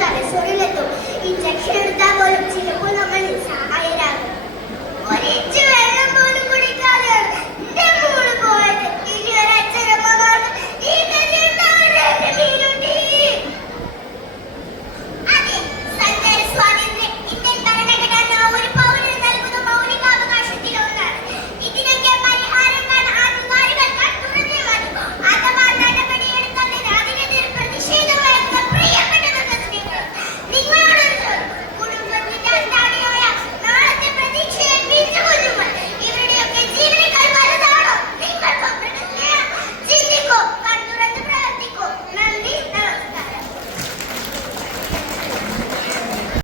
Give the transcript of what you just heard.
തലച്ചോറിലെത്തും injection എടുത്താൽ പോലും ചിലപ്പോൾ